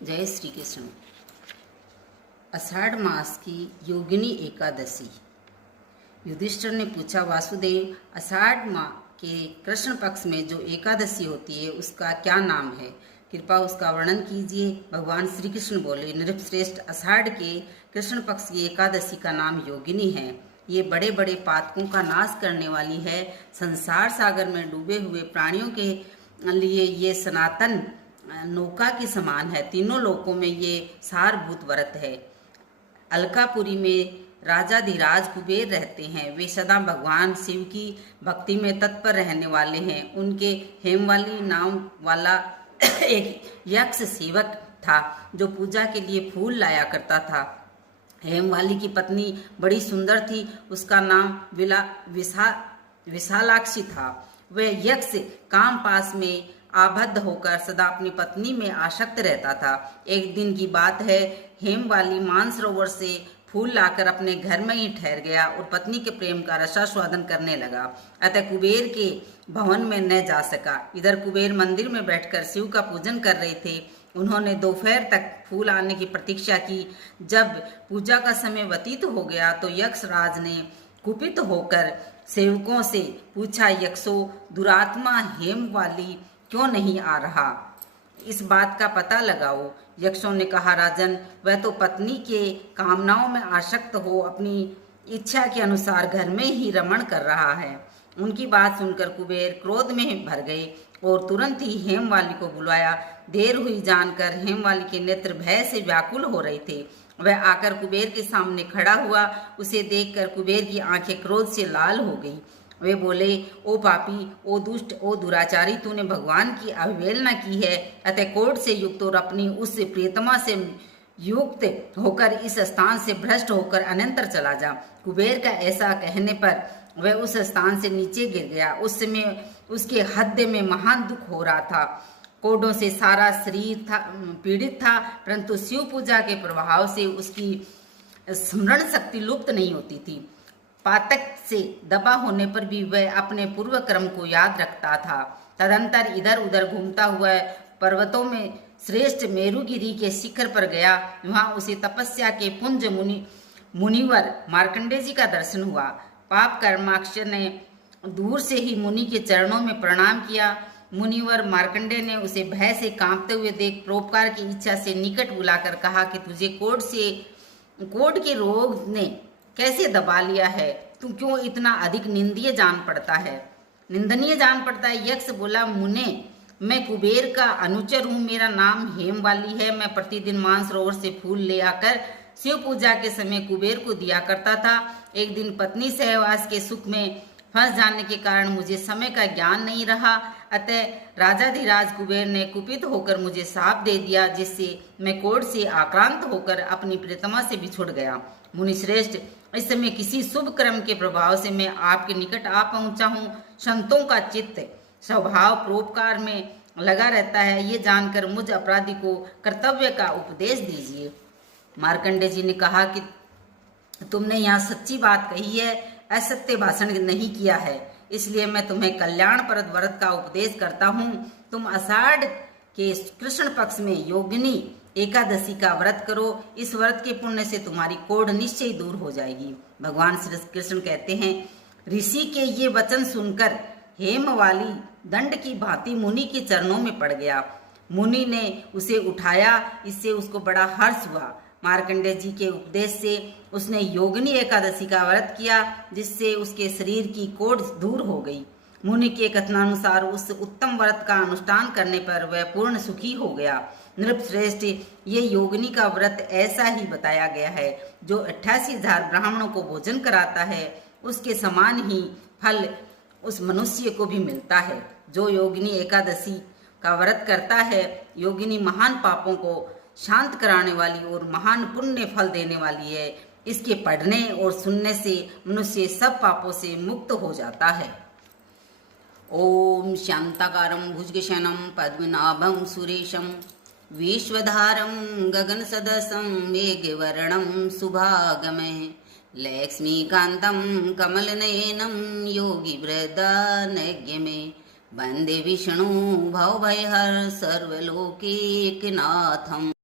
जय श्री कृष्ण। आषाढ़ मास की योगिनी एकादशी। युधिष्ठिर ने पूछा, वासुदेव, आषाढ़ माह के कृष्ण पक्ष में जो एकादशी होती है उसका क्या नाम है? कृपा उसका वर्णन कीजिए। भगवान श्री कृष्ण बोले, नृपश्रेष्ठ, आषाढ़ के कृष्ण पक्ष की एकादशी का नाम योगिनी है। ये बड़े बड़े पातकों का नाश करने वाली है। संसार सागर में डूबे हुए प्राणियों के लिए ये सनातन नौका के समान है। तीनों लोकों में ये सारभूत व्रत है। अलकापुरी में राजाधिराज कुबेर रहते हैं। वे सदा भगवान शिव की भक्ति में तत्पर रहने वाले हैं। उनके हेमवाली नाम वाला एक यक्ष सेवक था जो पूजा के लिए फूल लाया करता था। हेमवाली की पत्नी बड़ी सुंदर थी। उसका नाम विशालाक्षी था। वह यक्ष काम पास में आबद्ध होकर सदा अपनी पत्नी में आसक्त रहता था। एक दिन की बात है, हेमवाली मानसरोवर से फूल लाकर अपने घर में ही ठहर गया और पत्नी के प्रेम का रसास्वादन करने लगा। अतः कुबेर के भवन में न जा सका। इधर कुबेर मंदिर में बैठकर शिव का पूजन कर रहे थे। उन्होंने दोपहर तक फूल आने की प्रतीक्षा की। जब पूजा का समय व्यतीत हो गया तो यक्षराज ने कुपित होकर सेवकों से पूछा, यक्षो, दुरात्मा हेमवाली क्यों नहीं आ रहा? इस बात का पता लगाओ। यक्षों ने कहा, राजन, वह तो पत्नी के कामनाओं में आसक्त हो अपनी इच्छा के अनुसार घर में ही रमण कर रहा है। उनकी बात सुनकर कुबेर क्रोध में भर गए और तुरंत ही हेमवाली को बुलाया। देर हुई जानकर हेमवाली के नेत्र भय से व्याकुल हो रहे थे। वह आकर कुबेर के सामने खड़ा हुआ। उसे देखकर कुबेर की आंखें क्रोध से लाल हो गई। वे बोले, ओ पापी, ओ दुष्ट, ओ दुराचारी, तूने भगवान की अवहेलना की है। अतः क्रोध से युक्त और अपनी उस प्रियतमा से युक्त होकर इस स्थान से भ्रष्ट होकर अनंतर चला जा। कुबेर का ऐसा कहने पर वह उस स्थान से नीचे गिर गया। उस समय उसके हृदय में महान दुख हो रहा था। कोढ़ों से सारा शरीर पीड़ित था, परंतु शिव पूजा के प्रभाव से उसकी स्मरण शक्ति लुप्त नहीं होती थी। पातक से दबा होने पर भी वह अपने पूर्व कर्म को याद रखता था। तदंतर इधर उधर घूमता हुआ पर्वतों में श्रेष्ठ मेरुगिरी के शिखर पर गया। वहां उसे तपस्या के पुंज मुनिवर मार्कंडे जी का दर्शन हुआ। पाप कर्माक्ष ने दूर से ही मुनि के चरणों में प्रणाम किया। मुनिवर मार्कंडे ने उसे भय से कांपते हुए देख परोपकार की इच्छा से निकट बुलाकर कहा कि तुझे कोढ़ के रोग ने कैसे दबा लिया है? तू क्यों इतना अधिक निंदनीय जान पड़ता है? यक्ष बोला, मुने, मैं कुबेर का अनुचर हूँ। मेरा नाम हेमवाली है। मैं प्रतिदिन मानसरोवर से फूल ले आकर शिव पूजा के समय कुबेर को दिया करता था। एक दिन पत्नी सहवास के सुख में फंस जाने के कारण मुझे समय का ज्ञान नहीं रहा। अतः राजाधिराज कुबेर ने कुपित होकर मुझे शाप दे दिया, जिससे मैं क्रोध से आक्रांत होकर अपनी प्रियतमा से बिछुड़ गया। मुनि श्रेष्ठ, इस समय किसी शुभ कर्म के प्रभाव से मैं आपके निकट आ पहुंचा हूँ। संतों का चित्त स्वभाव परोपकार में लगा रहता है। ये जानकर मुझ अपराधी को कर्तव्य का उपदेश दीजिए। मार्कंडे जी ने कहा कि तुमने यहाँ सच्ची बात कही है, असत्य भाषण नहीं किया है, इसलिए मैं तुम्हें कल्याणप्रद व्रत का उपदेश करता हूँ। तुम आषाढ़ के कृष्ण पक्ष में योगिनी एकादशी का व्रत करो। इस व्रत के पुण्य से तुम्हारी कोढ़ निश्चय दूर हो जाएगी। भगवान श्री कृष्ण कहते हैं, ऋषि के ये वचन सुनकर हेमवाली दंड की भांति मुनि के चरणों में पड़ गया। मुनि ने उसे उठाया। इससे उसको बड़ा हर्ष हुआ। मार्कंडे जी के उपदेश से उसने योगिनी एकादशी का व्रत किया, जिससे उसके शरीर की कोढ़ दूर हो गई। मुनि के कथनानुसार उस उत्तम व्रत का अनुष्ठान करने पर वह पूर्ण सुखी हो गया। नृपश्रेष्ठ, ये योगिनी का व्रत ऐसा ही बताया गया है, जो 88,000 ब्राह्मणों को भोजन कराता है, उसके समान ही फल उस मनुष्य को भी मिलता है। जो योगिनी एकादशी का व्रत करता है, योगिनी महान पापों को शांत कराने वाली और महान पुण्य फल देने वाली है। इसके पढ़ने और सुनने से मनुष्य सब पापों से मुक्त हो जाता है। ओम शांताकारं भुजगशयनं पद्मनाभं सुरेशं विश्वधारं गगनसदृशं मेघवर्णं शुभागमः लक्ष्मीकान्तं कमलनयनं योगिवृद्धानग्यमे वन्दे विष्णु भवभयहर सर्वलोकैकनाथम्।